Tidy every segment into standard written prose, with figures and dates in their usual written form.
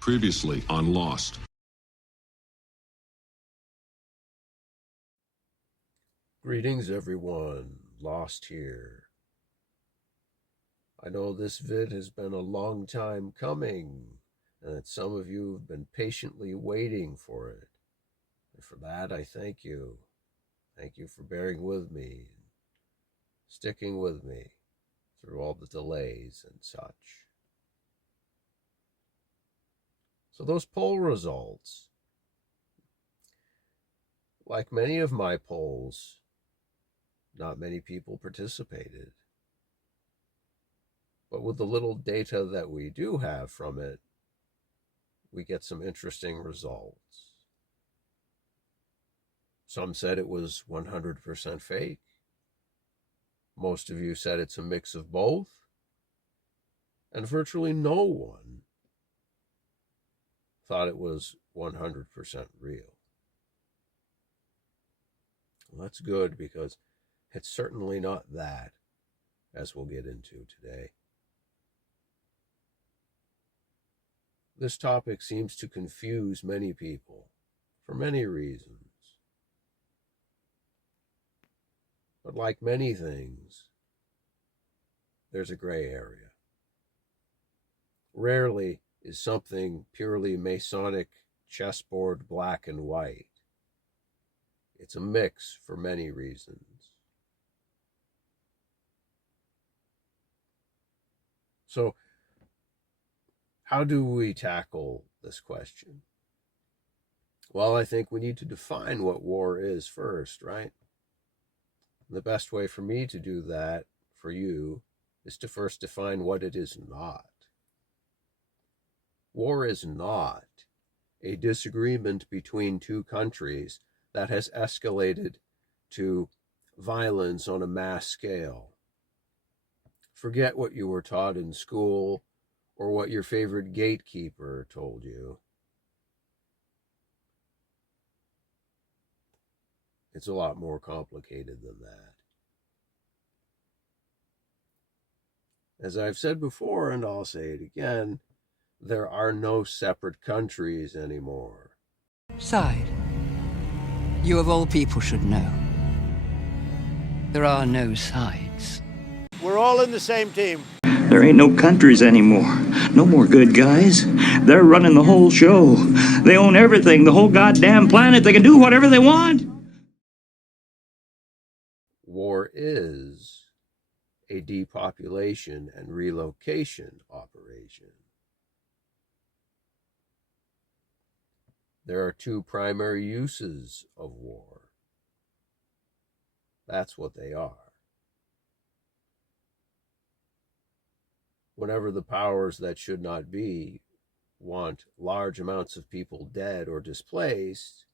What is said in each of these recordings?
Previously on Lost. Greetings everyone, Lost here. I know this vid has been a long time coming, and that some of you have been patiently waiting for it. And for that, I thank you. Thank you for bearing with me, and sticking with me through all the delays and such. So those poll results, like many of my polls, not many people participated. But with the little data that we do have from it, we get some interesting results. Some said it was 100% fake. Most of you said it's a mix of both. And virtually no one thought it was 100% real. Well, that's good, because it's certainly not that, as we'll get into today. This topic seems to confuse many people for many reasons. But like many things, there's a gray area. Rarely is something purely Masonic chessboard black and white. It's a mix for many reasons. So, how do we tackle this question? Well, I think we need to define what war is first, right? The best way for me to do that for you is to first define what it is not. War is not a disagreement between two countries that has escalated to violence on a mass scale. Forget what you were taught in school or what your favorite gatekeeper told you. It's a lot more complicated than that. As I've said before, and I'll say it again, there are no separate countries anymore. Side, you of all people should know. There are no sides. We're all in the same team. There ain't no countries anymore. No more good guys. They're running the whole show. They own everything, the whole goddamn planet. They can do whatever they want. War is a depopulation and relocation operation. There are two primary uses of war. That's what they are. Whenever the powers that should not be want large amounts of people dead or displaced,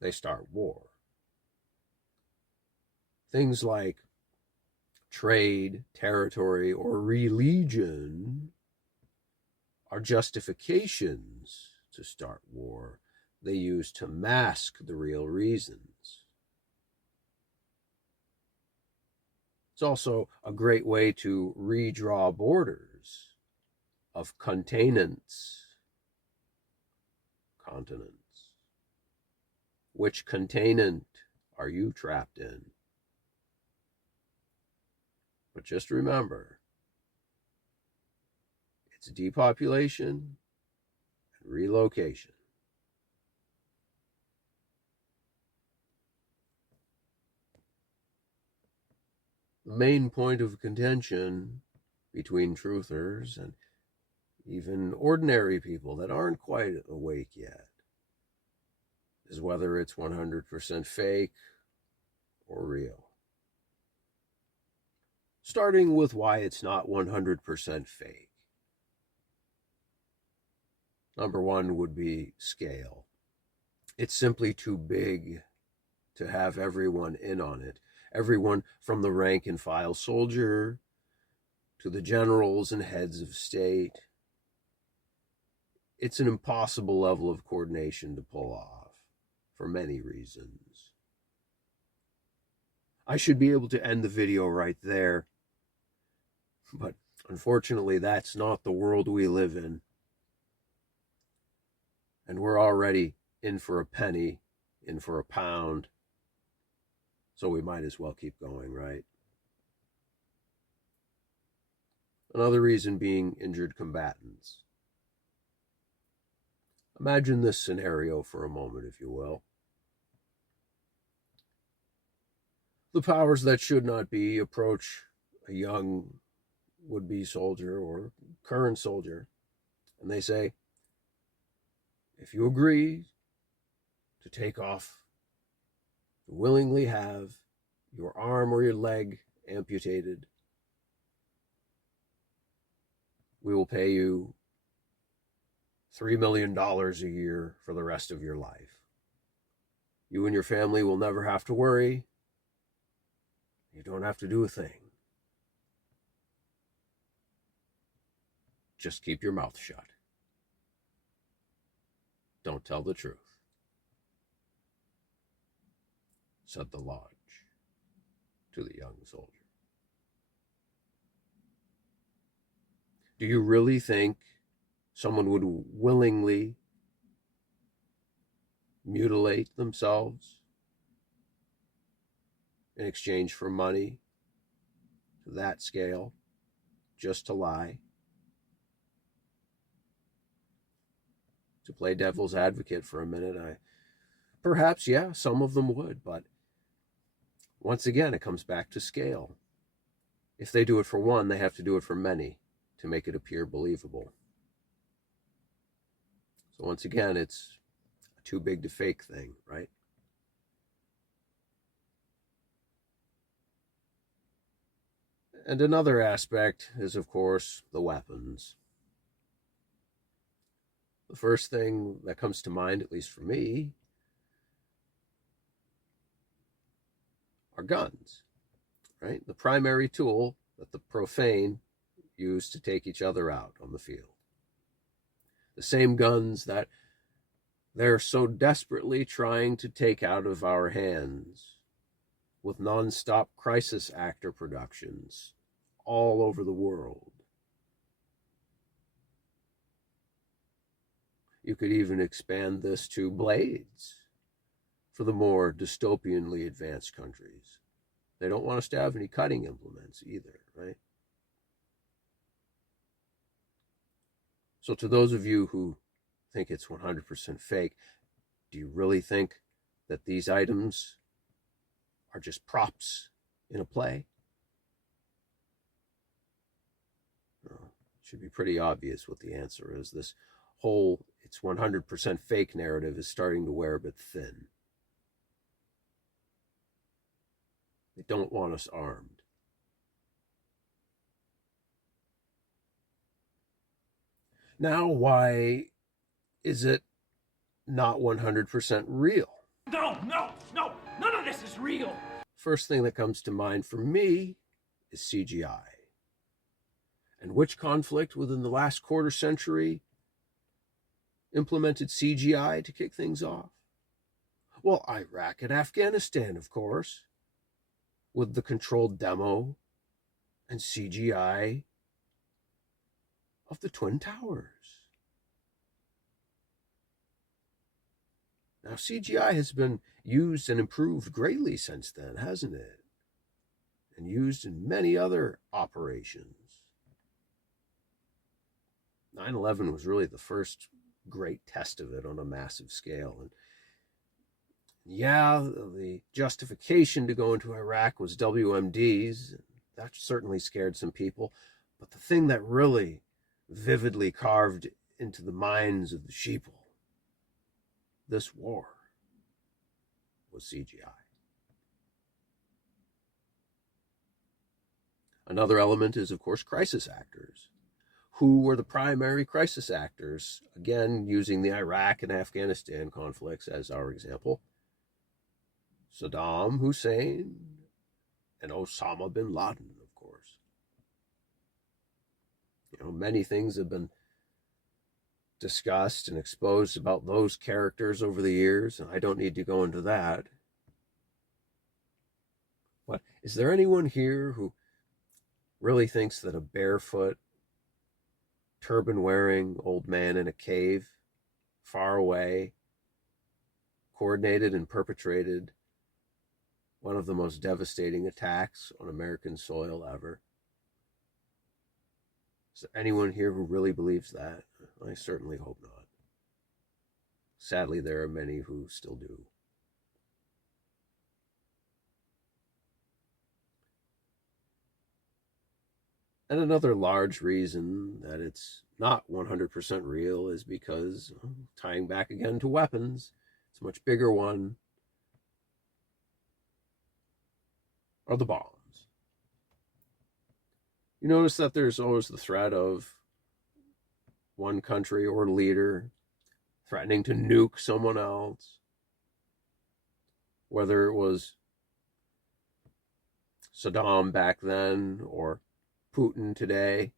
they start war. Things like trade, territory, or religion are justifications to start war. They use to mask the real reasons. It's also a great way to redraw borders of continents. Which continent are you trapped in? But just remember, it's depopulation and relocation. The main point of contention between truthers and even ordinary people that aren't quite awake yet is whether it's 100% fake or real. Starting with why it's not 100% fake. Number one would be scale. It's simply too big to have everyone in on it. Everyone from the rank and file soldier to the generals and heads of state. It's an impossible level of coordination to pull off for many reasons. I should be able to end the video right there, but Unfortunately, that's not the world we live in. And we're already in for a penny, in for a pound. So we might as well keep going, right? Another reason being injured combatants. Imagine this scenario for a moment, if you will. The powers that should not be approach a young would-be soldier or current soldier, and they say, if you agree to take off, to willingly have your arm or your leg amputated, we will pay you $3 million a year for the rest of your life. You and your family will never have to worry. You don't have to do a thing. Just keep your mouth shut. Don't tell the truth, said the lodge to the young soldier. Do you really think someone would willingly mutilate themselves in exchange for money to that scale, just to lie? To play devil's advocate for a minute, perhaps, yeah, some of them would, but once again, it comes back to scale. If they do it for one, they have to do it for many to make it appear believable. So once again, it's a too big to fake thing, right? And another aspect is, of course, the weapons. The first thing that comes to mind, at least for me, are guns, right? The primary tool that the profane use to take each other out on the field. The same guns that they're so desperately trying to take out of our hands with non-stop crisis actor productions all over the world. You could even expand this to blades for the more dystopianly advanced countries. They don't want us to have any cutting implements either, right? So to those of you who think it's 100% fake, do you really think that these items are just props in a play? No, it should be pretty obvious what the answer is. This whole it's 100% fake narrative is starting to wear a bit thin. They don't want us armed. Now, why is it not 100% real? No, none of this is real. First thing that comes to mind for me is CGI. And which conflict within the last quarter century implemented CGI to kick things off? Well, Iraq and Afghanistan, of course, with the controlled demo and CGI of the Twin Towers. Now, CGI has been used and improved greatly since then, hasn't it? And used in many other operations. 9/11 was really the first great test of it on a massive scale. And yeah, the justification to go into Iraq was WMDs. That certainly scared some people. But the thing that really vividly carved into the minds of the sheeple this war was CGI. Another element is, of course, crisis actors. Who were the primary crisis actors? Again, using the Iraq and Afghanistan conflicts as our example. Saddam Hussein and Osama bin Laden, of course. You know, many things have been discussed and exposed about those characters over the years, and I don't need to go into that. But is there anyone here who really thinks that a barefoot, turban-wearing old man in a cave far away coordinated and perpetrated one of the most devastating attacks on American soil ever? Is there anyone here who really believes that? I certainly hope not. Sadly, there are many who still do. And another large reason that it's not 100% real is because, tying back again to weapons, it's a much bigger one, are the bombs. You notice that there's always the threat of one country or leader threatening to nuke someone else, whether it was Saddam back then or Putin today.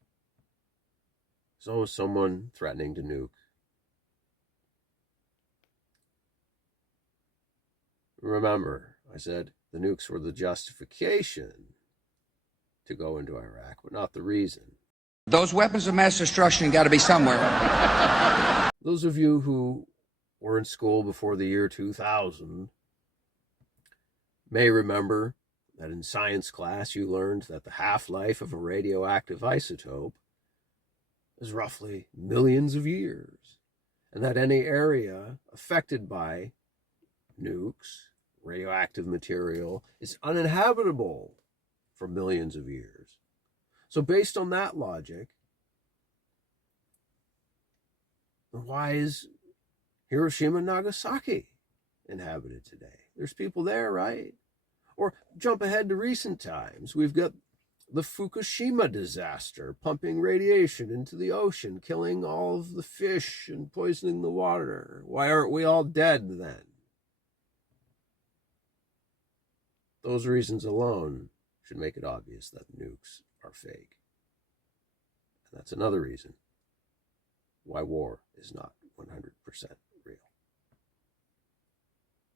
There's always someone threatening to nuke. Remember, I said the nukes were the justification to go into Iraq, but not the reason. Those weapons of mass destruction got to be somewhere. Those of you who were in school before the year 2000 may remember that in science class you learned that the half-life of a radioactive isotope is roughly millions of years, and that any area affected by nukes, radioactive material, is uninhabitable for millions of years. So based on that logic, why is Hiroshima and Nagasaki inhabited today? There's people there, right? Or jump ahead to recent times. We've got the Fukushima disaster, pumping radiation into the ocean, killing all of the fish and poisoning the water. Why aren't we all dead then? Those reasons alone should make it obvious that nukes are fake. And that's another reason why war is not 100% real.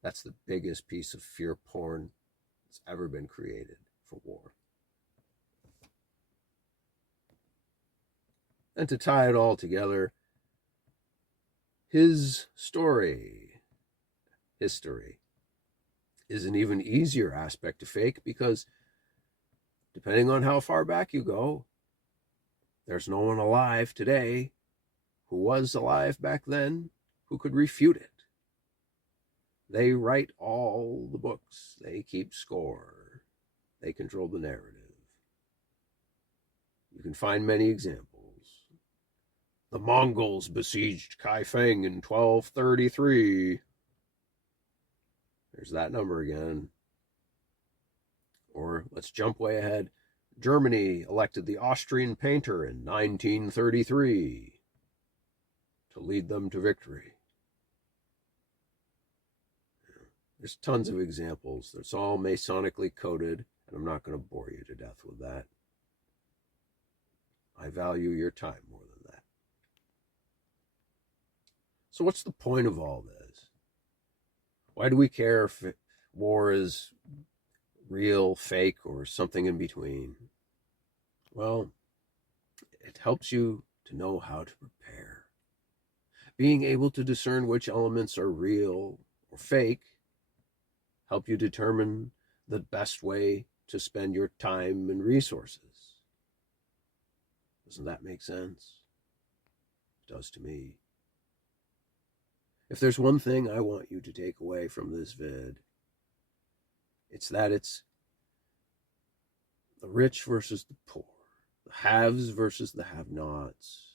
That's the biggest piece of fear porn that's ever been created for war. And to tie it all together, his story, history, is an even easier aspect to fake because depending on how far back you go, there's no one alive today who was alive back then who could refute it. They write all the books. They keep score. They control the narrative. You can find many examples. The Mongols besieged Kaifeng in 1233. There's that number again. Or let's jump way ahead. Germany elected the Austrian painter in 1933 to lead them to victory. There's tons of examples. It's all Masonically coded, and I'm not going to bore you to death with that. I value your time more than that. So what's the point of all this? Why do we care if war is real, fake, or something in between? Well, it helps you to know how to prepare. Being able to discern which elements are real or fake help you determine the best way to spend your time and resources. Doesn't that make sense? It does to me. If there's one thing I want you to take away from this vid, it's that it's the rich versus the poor, the haves versus the have-nots.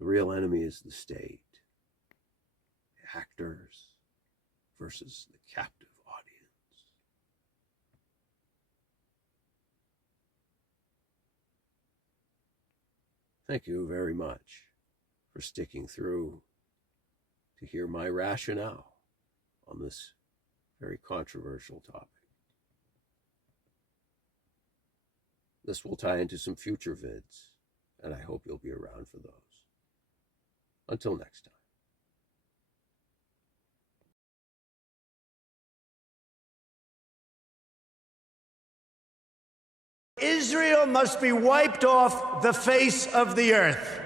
The real enemy is the state, the actors versus the captive audience. Thank you very much for sticking through to hear my rationale on this very controversial topic. This will tie into some future vids, and I hope you'll be around for those. Until next time. Israel must be wiped off the face of the earth.